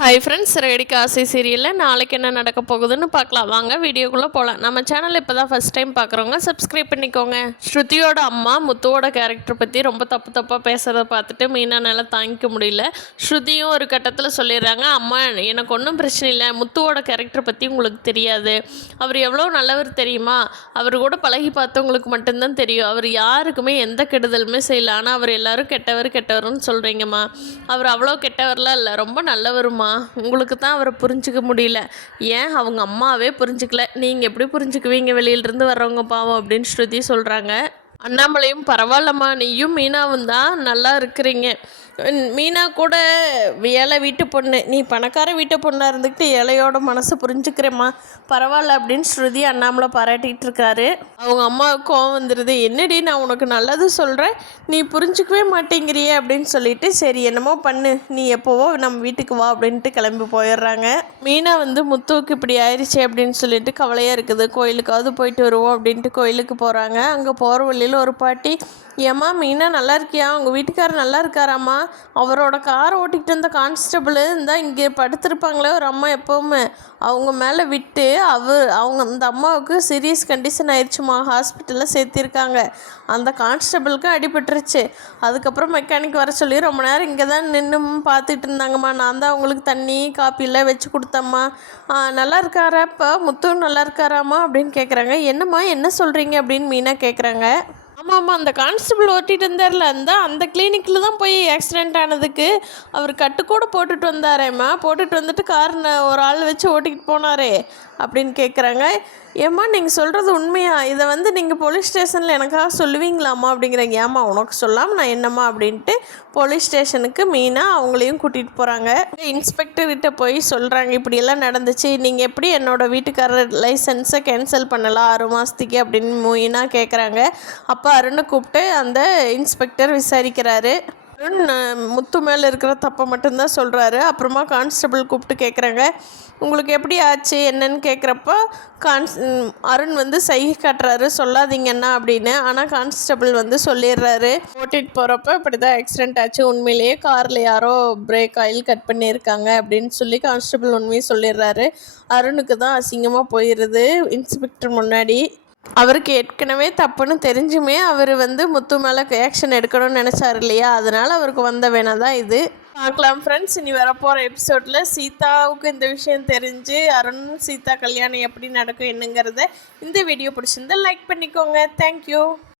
Hi friends, ரெடிக்கு ஆசை சீரியலில் நாளைக்கு என்ன நடக்க போகுதுன்னு பார்க்கலாம். வாங்க வீடியோக்குள்ளே போகலாம். நம்ம சேனல் இப்போ தான் ஃபஸ்ட் டைம் பார்க்குறவங்க சப்ஸ்கிரைப் பண்ணிக்கோங்க. ஸ்ருதியோட அம்மா முத்துவோட கேரக்டர் பற்றி ரொம்ப தப்பாக பேசுகிறத பார்த்துட்டு மீனானால தாங்கிக்க முடியல. ஸ்ருதியும் ஒரு கட்டத்தில் சொல்லிடுறாங்க, அம்மா எனக்கு ஒன்றும் பிரச்சனை இல்லை, முத்துவோட கேரக்டர் பற்றி உங்களுக்கு தெரியாது, அவர் எவ்வளோ நல்லவர் தெரியுமா, அவர் கூட பழகி பார்த்தவங்களுக்கு மட்டும்தான் தெரியும், அவர் யாருக்குமே எந்த கெடுதலுமே செய்யலை, ஆனால் அவர் எல்லோரும் கெட்டவர்னு சொல்கிறீங்கம்மா, அவர் அவ்வளோ கெட்டவர்லாம் இல்லை, ரொம்ப நல்லவருமா, உங்களுக்கு தான் அவரை புரிஞ்சிக்க முடியல, ஏன் அவங்க அம்மாவே புரிஞ்சிக்கல, நீங்கள் எப்படி புரிஞ்சுக்குவீங்க, வெளியிலிருந்து வர்றவங்க பாவம் அப்படின்னு ஸ்ருதி சொல்கிறாங்க. அண்ணாமலையும் பரவாயில்லம்மா, நீயும் மீனாவும் தான் நல்லா இருக்கிறீங்க, மீனா கூட ஏழை வீட்டு பொண்ணு, நீ பணக்கார வீட்டு பொண்ணாக இருந்துக்கிட்டு ஏழையோட மனசை புரிஞ்சுக்கிறேம்மா, பரவாயில்ல அப்படின்னு ஸ்ருதி அண்ணாமலை பாராட்டிகிட்டு இருக்காரு. அவங்க அம்மாவுக்கு கோவம் வந்துடுது, என்னடி நான் உனக்கு நல்லது சொல்கிறேன், நீ புரிஞ்சிக்கவே மாட்டேங்கிறியே அப்படின்னு சொல்லிட்டு, சரி என்னமோ பண்ணு, நீ எப்போவோ நம்ம வீட்டுக்கு வா அப்படின்ட்டு கிளம்பி போயிடுறாங்க. மீனா முத்துவுக்கு இப்படி ஆயிடுச்சு அப்படின்னு சொல்லிட்டு கவலையாக இருக்குது, கோயிலுக்காவது போயிட்டு வருவோம் அப்படின்ட்டு கோயிலுக்கு போகிறாங்க. அங்கே போகிற வழியில் ஒரு பாட்டி, ஏம்மா மீனா நல்லா இருக்கியா, உங்கள் வீட்டுக்காரர் நல்லா இருக்காராம்மா, அவரோட காரை ஓட்டிகிட்டு வந்த கான்ஸ்டபிள் இருந்தால் இங்கே படுத்திருப்பாங்களே ஒரு அம்மா எப்போவுமே, அவங்க மேலே விட்டு அவங்க அந்த அம்மாவுக்கு சீரியஸ் கண்டிஷன் ஆயிடுச்சுமா, ஹாஸ்பிட்டலில் சேர்த்திருக்காங்க, அந்த கான்ஸ்டபிளுக்கு அடிபட்டுருச்சு, அதுக்கப்புறம் மெக்கானிக் வர சொல்லி ரொம்ப நேரம் இங்கே தான் நின்று பார்த்துட்டு இருந்தாங்கம்மா, நான் தான் அவங்களுக்கு தண்ணி காப்பிலாம் வச்சு கொடுத்தம்மா, நல்லா இருக்காரா இப்போ முத்து நல்லா இருக்காராம்மா அப்படின்னு கேட்குறாங்க. என்னம்மா என்ன சொல்கிறீங்க அப்படின்னு மீனா கேட்குறாங்க. ஆமாம்மா, அந்த கான்ஸ்டபிள் ஓட்டிகிட்டு இருந்தார்ல, அந்த கிளினிக்கில் தான் போய் ஆக்சிடெண்ட் ஆனதுக்கு அவர் கட்டுக்கூட போட்டுட்டு வந்தாரேம்மா, போட்டுட்டு வந்துட்டு கார் ஒரு ஆள் வச்சு ஓட்டிக்கிட்டு போனாரே அப்படின்னு கேட்குறாங்க. ஏம்மா நீங்கள் சொல்கிறது உண்மையா, இதை நீங்கள் போலீஸ் ஸ்டேஷனில் எனக்காக சொல்லுவீங்களாம்மா அப்படிங்கிறாங்க. ஏம்மா உனக்கு சொல்லாமல் நான் என்னம்மா அப்படின்ட்டு போலீஸ் ஸ்டேஷனுக்கு மீனா அவங்களையும் கூட்டிகிட்டு போகிறாங்க. இன்ஸ்பெக்டர்கிட்ட போய் சொல்கிறாங்க, இப்படியெல்லாம் நடந்துச்சு, நீங்கள் எப்படி என்னோடய வீட்டுக்காரர் லைசன்ஸை கேன்சல் பண்ணலாம் 6 மாதத்துக்கு அப்படின்னு மீனா கேட்குறாங்க. அப்போ அருணை கூப்பிட்டு அந்த இன்ஸ்பெக்டர் விசாரிக்கிறாரு. அருண் முத்து மேலே இருக்கிற தப்பை மட்டும்தான் சொல்கிறாரு. அப்புறமா கான்ஸ்டபிள் கூப்பிட்டு கேட்குறாங்க, உங்களுக்கு எப்படி ஆச்சு என்னன்னு கேட்குறப்ப அருண் சைகை காட்டுறாரு, சொல்லாதீங்கன்னா அப்படின்னு. ஆனால் கான்ஸ்டபிள் சொல்லிடுறாரு, ஓட்டிகிட்டு போகிறப்ப இப்படி தான் ஆக்சிடெண்ட் ஆச்சு, உண்மையிலேயே காரில் யாரோ பிரேக் ஆயில் கட் பண்ணியிருக்காங்க அப்படின்னு சொல்லி கான்ஸ்டபிள் உண்மையை சொல்லிடுறாரு. அருணுக்கு தான் அசிங்கமாக போயிடுது இன்ஸ்பெக்டர் முன்னாடி. அவருக்கு ஏற்கனவே தப்புன்னு தெரிஞ்சுமே அவர் முத்து மேலே ஆக்ஷன் எடுக்கணும்னு நினச்சார் இல்லையா, அதனால் அவருக்கு வந்த வேணா தான் இது. பார்க்கலாம் ஃப்ரெண்ட்ஸ், இனி வரப்போகிற எபிசோடில் சீதாவுக்கு இந்த விஷயம் தெரிஞ்சு அருண் சீதா கல்யாணம் எப்படி நடக்கும் என்னங்கிறத இந்த வீடியோ பிடிச்சிருந்தா லைக் பண்ணிக்கோங்க. தேங்க்யூ.